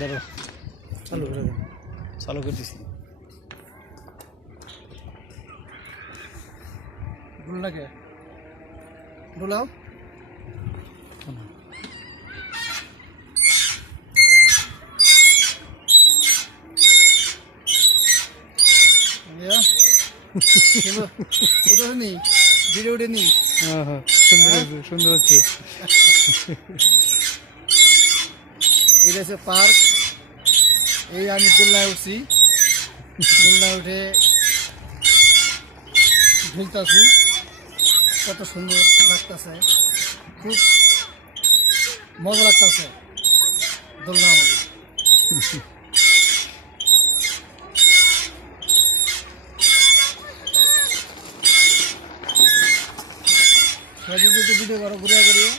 ধরো চালু করে দেন, চালু করে দিচ্ছি। ডুলনাকে ডুলাও। কোথাও নি ভিডিও উঠে নি। হ্যাঁ হ্যাঁ, সুন্দর হচ্ছে, সুন্দর হচ্ছে। এটা হচ্ছে পার্ক। এই আমি দোলনায় উঠছি, দোলনায় উঠে ঝুলতেছি, কত সুন্দর লাগতেছে, খুব মজা লাগতেছে দোলনা আমাদের। সদিক একটু ভিডিও করো ঘুরিয়া ঘুরিয়ে,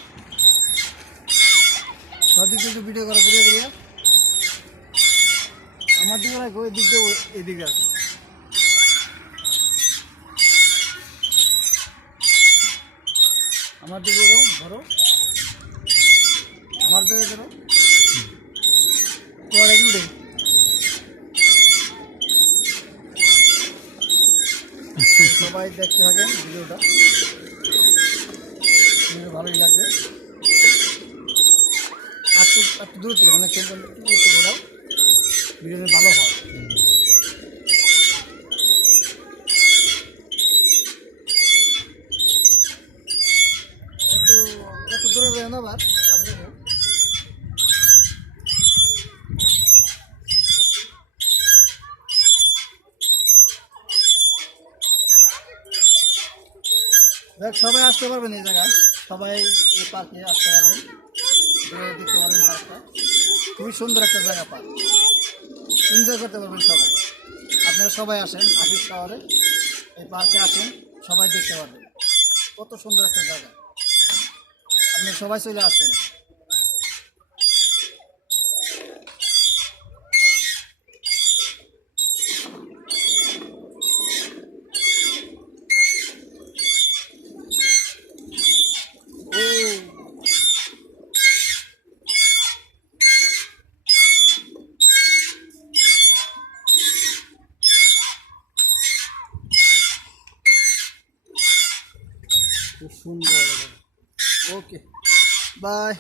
সদিক একটু ভিডিও করো ঘুরিয়া ঘুরিয়া। আমার দিকে রাখো, ওই দিক দিয়ে এদিকে রাখো। আমার দিকে ধরো, আমার দিকে ধরো, তোমার এগুলো সবাই দেখতে থাকেন ভিডিওটা, ভালোই লাগবে। একটু দূর থেকে মানে একটু ঘোরাও, ভিডিও ভালো হয়। এত দূরে যায় না আবার দেখ, সবাই আসতে পারবেন এই জায়গায়, সবাই এই পার্কে আসতে পারবেন, দেখতে পারবেন পার্কটা। খুবই সুন্দর একটা জায়গা, পার্ক এনজয় করতে পারবেন সবাই। আপনারা সবাই আসেন আফিস শহরে, এই পার্কে আসেন, সবাই দেখতে পারবেন কত সুন্দর একটা জায়গা। আপনি সবাই চলে আসেন। খুব সুন্দর। ওকে, বাই।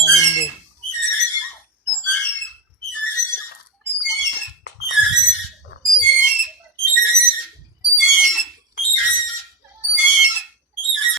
আনন্দ।